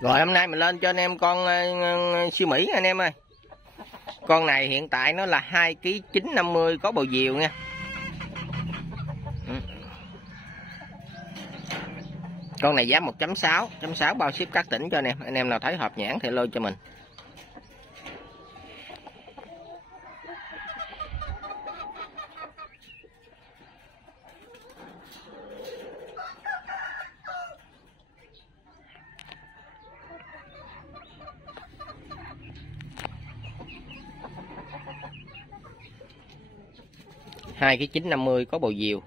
Rồi hôm nay mình lên cho anh em con siêu Mỹ anh em ơi. Con này hiện tại nó là 2 kg 950 có bầu diều nha. Con này giá 1.6 bao ship các tỉnh cho anh em. Anh em nào thấy hợp nhãn thì lô cho mình. Hai cái 950 có bầu diều.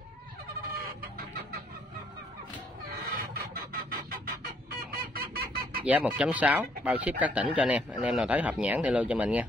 Giá 1.6 bao ship các tỉnh cho anh em. Anh em nào thấy hợp nhãn thì lô cho mình nha.